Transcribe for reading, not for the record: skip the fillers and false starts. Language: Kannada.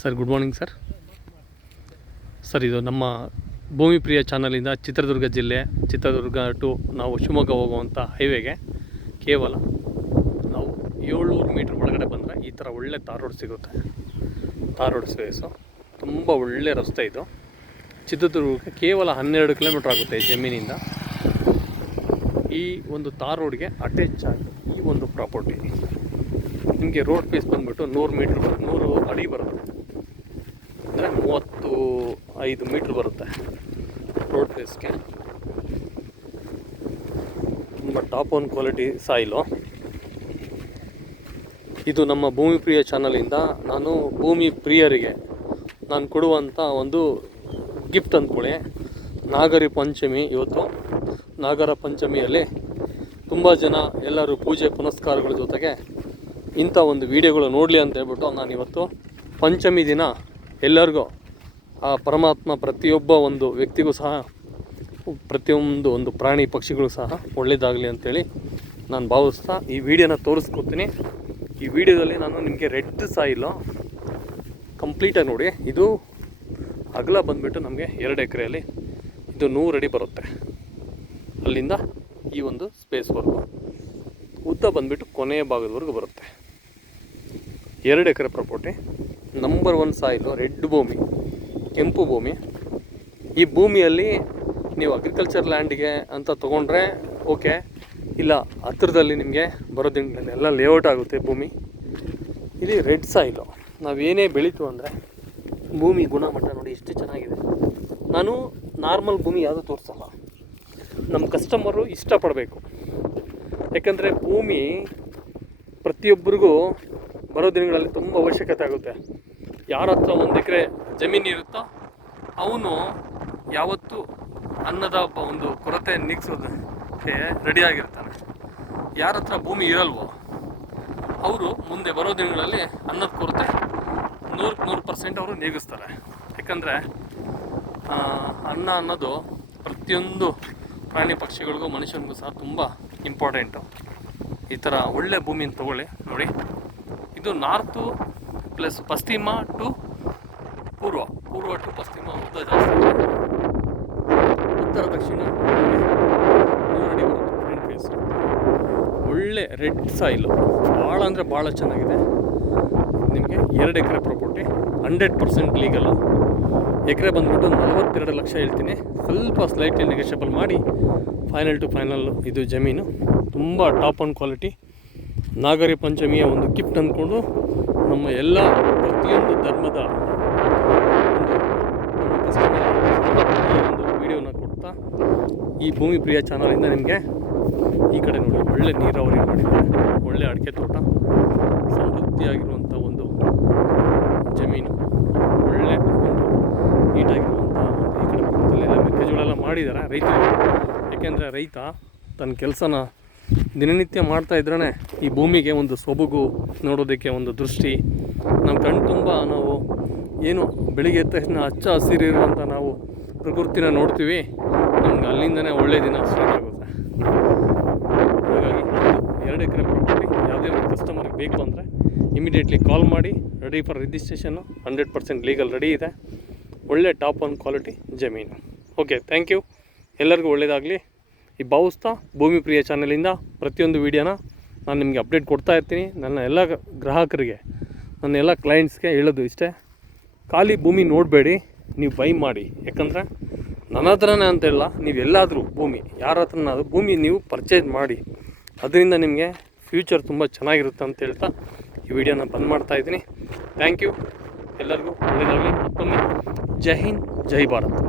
Sir good morning sir. Sir ಇದು ನಮ್ಮ ಭೂಮಿ ಪ್ರಿಯ ಚಾನಲಿಂದ ಚಿತ್ರದುರ್ಗ ಜಿಲ್ಲೆ, ಚಿತ್ರದುರ್ಗ ಟು ನಾವು ಶಿವಮೊಗ್ಗ ಹೋಗುವಂಥ ಹೈವೇಗೆ ಕೇವಲ ನಾವು 700 ಮೀಟ್ರ್ ಒಳಗಡೆ ಬಂದರೆ ಈ ಥರ ಒಳ್ಳೆ ತಾರ್ ರೋಡ್ ಸಿಗುತ್ತೆ. ತಾರ್ ರೋಡ್ ಸ್ಪೇಸು ತುಂಬ ಒಳ್ಳೆ ರಸ್ತೆ ಇದು. ಚಿತ್ರದುರ್ಗಕ್ಕೆ ಕೇವಲ 12 ಕಿಲೋಮೀಟ್ರ್ ಆಗುತ್ತೆ ಜಮೀನಿಂದ. ಈ ಒಂದು ತಾರ್ ರೋಡ್ಗೆ ಅಟ್ಯಾಚ್ ಆಗಿ ಈ ಒಂದು ಪ್ರಾಪರ್ಟಿ ನಿಮಗೆ ರೋಡ್ ಫೇಸ್ ಬಂದುಬಿಟ್ಟು 100 ಅಡಿ ಬರುತ್ತೆ, ಅಂದರೆ 35 ಮೀಟ್ರ್ ಬರುತ್ತೆ ರೋಡ್ ಫೇಸ್ಗೆ. ತುಂಬ ಟಾಪ್ ಒನ್ ಕ್ವಾಲಿಟಿ ಸಾಯಿಲು. ಇದು ನಮ್ಮ ಭೂಮಿ ಪ್ರಿಯ ಚಾನಲಿಂದ ನಾನು ಭೂಮಿ ಪ್ರಿಯರಿಗೆ ನಾನು ಕೊಡುವಂಥ ಒಂದು ಗಿಫ್ಟ್ ಅಂದ್ಕೊಳ್ಳಿ. ನಾಗರ ಪಂಚಮಿ ಇವತ್ತು. ನಾಗರ ಪಂಚಮಿಯಲ್ಲಿ ತುಂಬ ಜನ ಎಲ್ಲರೂ ಪೂಜೆ ಪುನಸ್ಕಾರಗಳ ಜೊತೆಗೆ ಇಂಥ ಒಂದು ವಿಡಿಯೋಗಳು ನೋಡಲಿ ಅಂತ ಹೇಳ್ಬಿಟ್ಟು ನಾನು ಇವತ್ತು ಪಂಚಮಿ ದಿನ ಎಲ್ಲರಿಗೂ ಆ ಪರಮಾತ್ಮ ಪ್ರತಿಯೊಬ್ಬ ಒಂದು ವ್ಯಕ್ತಿಗೂ ಸಹ, ಪ್ರತಿಯೊಂದು ಪ್ರಾಣಿ ಪಕ್ಷಿಗಳು ಸಹ ಒಳ್ಳೆಯದಾಗಲಿ ಅಂಥೇಳಿ ನಾನು ಭಾವಿಸ್ತಾ ಈ ವಿಡಿಯೋನ ತೋರಿಸ್ಕೊತೀನಿ. ಈ ವಿಡಿಯೋದಲ್ಲಿ ನಾನು ನಿಮಗೆ ರೆಡ್ ಸಾಯಿಲು ಕಂಪ್ಲೀಟಾಗಿ ನೋಡಿ. ಇದು ಅಗಲ ಬಂದುಬಿಟ್ಟು ನಮಗೆ 2 ಎಕರೆಯಲ್ಲಿ ಇದು 100 ಅಡಿ ಬರುತ್ತೆ. ಅಲ್ಲಿಂದ ಈ ಒಂದು ಸ್ಪೇಸ್ವರೆಗೂ ಉದ್ದ ಬಂದುಬಿಟ್ಟು ಕೊನೆಯ ಭಾಗದವರೆಗೂ ಬರುತ್ತೆ. 2 ಎಕರೆ ಪ್ರಾಪರ್ಟಿ. ನಂಬರ್ 1 ಸಾಯಿಲು, ರೆಡ್ ಭೂಮಿ, ಕೆಂಪು ಭೂಮಿ. ಈ ಭೂಮಿಯಲ್ಲಿ ನೀವು ಅಗ್ರಿಕಲ್ಚರ್ ಲ್ಯಾಂಡ್ಗೆ ಅಂತ ತೊಗೊಂಡ್ರೆ ಓಕೆ, ಇಲ್ಲ ಹತ್ತಿರದಲ್ಲಿ ನಿಮಗೆ ಬರೋದ್ರಿಂದಲೆಲ್ಲ ಲೇಔಟ್ ಆಗುತ್ತೆ ಭೂಮಿ. ಇಲ್ಲಿ ರೆಡ್ ಸಾಯಿಲು ನಾವೇನೇ ಬೆಳೀತು ಅಂದರೆ ಭೂಮಿ ಗುಣಮಟ್ಟ ನೋಡಿ ಎಷ್ಟು ಚೆನ್ನಾಗಿದೆ. ನಾನು ನಾರ್ಮಲ್ ಭೂಮಿ ಯಾವುದೂ ತೋರಿಸಲ್ಲ, ನಮ್ಮ ಕಸ್ಟಮರು ಇಷ್ಟಪಡಬೇಕು. ಯಾಕಂದರೆ ಭೂಮಿ ಪ್ರತಿಯೊಬ್ಬರಿಗೂ ಬರೋ ದಿನಗಳಲ್ಲಿ ತುಂಬ ಅವಶ್ಯಕತೆ ಆಗುತ್ತೆ. ಯಾರ ಹತ್ರ 1 ಎಕರೆ ಜಮೀನು ಇರುತ್ತೋ ಅವನು ಯಾವತ್ತೂ ಅನ್ನದ ಒಂದು ಕೊರತೆ ನೀಗಿಸೋದಕ್ಕೆ ರೆಡಿಯಾಗಿರ್ತಾನೆ. ಯಾರ ಹತ್ರ ಭೂಮಿ ಇರಲ್ವೋ ಅವರು ಮುಂದೆ ಬರೋ ದಿನಗಳಲ್ಲಿ ಅನ್ನದ ಕೊರತೆ 100% ಅವರು ನೀಗಿಸ್ತಾರೆ. ಯಾಕಂದರೆ ಅನ್ನ ಅನ್ನೋದು ಪ್ರತಿಯೊಂದು ಪ್ರಾಣಿ ಪಕ್ಷಿಗಳಿಗೂ ಮನುಷ್ಯನಿಗೂ ಸಹ ತುಂಬ ಇಂಪಾರ್ಟೆಂಟು. ಈ ಥರ ಒಳ್ಳೆ ಭೂಮಿನ ತೊಗೊಳ್ಳಿ. ನೋಡಿ, ಇದು ನಾರ್ತು ಪ್ಲಸ್ ಪಶ್ಚಿಮ ಟು ಪೂರ್ವ ಟು ಪಶ್ಚಿಮ ಉದ್ದ ಜಾಸ್ತಿ, ಉತ್ತರ ದಕ್ಷಿಣ 100 ಅಡಿ ಬರುತ್ತೆ ಫ್ರಂಟ್ ಫೇಸು. ಒಳ್ಳೆ ರೆಡ್ ಸಾಯಿಲು, ಭಾಳ ಅಂದರೆ ಭಾಳ ಚೆನ್ನಾಗಿದೆ. ನಿಮಗೆ 2 ಎಕರೆ ಪ್ರಾಪರ್ಟಿ, 100% ಲೀಗಲ್ಲು. ಎಕರೆ ಬಂದುಬಿಟ್ಟು 42 ಲಕ್ಷ ಹೇಳ್ತೀನಿ. ಸ್ವಲ್ಪ ಸ್ಲೈಟ್ಲಿ ನೆಗೋಷಿಯಬಲ್ ಮಾಡಿ ಫೈನಲ್ ಟು ಫೈನಲ್ಲು ಇದು ಜಮೀನು. ತುಂಬ ಟಾಪ್ ಒನ್ ಕ್ವಾಲಿಟಿ. ನಾಗರ ಪಂಚಮಿಯ ಒಂದು ಗಿಫ್ಟ್ ಅಂದ್ಕೊಂಡು ನಮ್ಮ ಎಲ್ಲ ಪ್ರತಿಯೊಂದು ಧರ್ಮದ ಒಂದು ವಿಡಿಯೋನ ಕೊಡ್ತಾ ಈ ಭೂಮಿ ಪ್ರಿಯ ಚಾನಲಿಂದ ನಿಮಗೆ ಈ ಕಡೆ ನೋಡಿ ಒಳ್ಳೆ ನೀರಾವರಿ ಮಾಡಿದ್ದಾರೆ, ಒಳ್ಳೆ ಅಡಿಕೆ ತೋಟ, ಸಮೃದ್ಧಿಯಾಗಿರುವಂಥ ಒಂದು ಜಮೀನು, ಒಳ್ಳೆ ಒಂದು ನೀಟಾಗಿರುವಂಥ ಈ ಕಡೆ ಪಕ್ಕದಲ್ಲೆಲ್ಲ ಮೆಕ್ಕೆಜೋಳೆಲ್ಲ ಮಾಡಿದ್ದಾರೆ ರೈತರು. ಯಾಕೆಂದರೆ ರೈತ ತನ್ನ ಕೆಲಸನ ದಿನನಿತ್ಯ ಮಾಡ್ತಾಯಿದ್ರೇ ಈ ಭೂಮಿಗೆ ಒಂದು ಸೊಬಗು ನೋಡೋದಕ್ಕೆ ಒಂದು ದೃಷ್ಟಿ. ನಮ್ಮ ಕಣ್ಣು ತುಂಬ ನಾವು ಏನು ಬೆಳಿಗ್ಗೆ ಎದ್ದ ತಕ್ಷಣ ಹಚ್ಚ ಹಸಿರಿರುವಂಥ ನಾವು ಪ್ರಕೃತಿನ ನೋಡ್ತೀವಿ, ನಮ್ಗೆ ಅಲ್ಲಿಂದನೇ ಒಳ್ಳೆ ದಿನ ಸ್ಟಾರ್ಟ್ ಆಗುತ್ತೆ. ಹಾಗಾಗಿ 2 ಎಕರೆ ಪ್ರಾಪರ್ಟಿ ಯಾವುದೇ ಒಂದು ಕಸ್ಟಮರ್ಗೆ ಬೇಕು ಅಂದರೆ ಇಮಿಡಿಯೇಟ್ಲಿ ಕಾಲ್ ಮಾಡಿ. Ready for registration, 100% legal ready ಇದೆ. ಒಳ್ಳೆ ಟಾಪ್ ಒನ್ ಕ್ವಾಲಿಟಿ ಜಮೀನು. Okay, thank you. ಎಲ್ಲರಿಗೂ ಒಳ್ಳೆಯದಾಗಲಿ ಈ ಭಾವಿಸ್ತಾ ಭೂಮಿ ಪ್ರಿಯ ಚಾನಲಿಂದ ಪ್ರತಿಯೊಂದು ವೀಡಿಯೋನ ನಾನು ನಿಮಗೆ ಅಪ್ಡೇಟ್ ಕೊಡ್ತಾ ಇರ್ತೀನಿ. ನನ್ನ ಎಲ್ಲ ಗ್ರಾಹಕರಿಗೆ, ನನ್ನ ಎಲ್ಲ ಕ್ಲೈಂಟ್ಸ್ಗೆ ಹೇಳೋದು ಇಷ್ಟೇ, ಖಾಲಿ ಭೂಮಿ ನೋಡಬೇಡಿ, ನೀವು ಬೈ ಮಾಡಿ. ಯಾಕಂದರೆ ನನ್ನ ಹತ್ರನೇ ಅಂತೆಲ್ಲ, ನೀವೆಲ್ಲಾದರೂ ಭೂಮಿ ಯಾರ ಹತ್ರನಾದರೂ ಭೂಮಿ ನೀವು ಪರ್ಚೇಸ್ ಮಾಡಿ, ಅದರಿಂದ ನಿಮಗೆ ಫ್ಯೂಚರ್ ತುಂಬ ಚೆನ್ನಾಗಿರುತ್ತೆ ಅಂತ ಹೇಳ್ತಾ ಈ ವಿಡಿಯೋನ ಬಂದ್ ಮಾಡ್ತಾಯಿದ್ದೀನಿ. Thank you. ಎಲ್ಲರಿಗೂ ಒಳ್ಳೆಯದಾಗಲಿ. ಮತ್ತೊಮ್ಮೆ ಜೈ ಹಿಂದ್, ಜೈ ಭಾರತ್.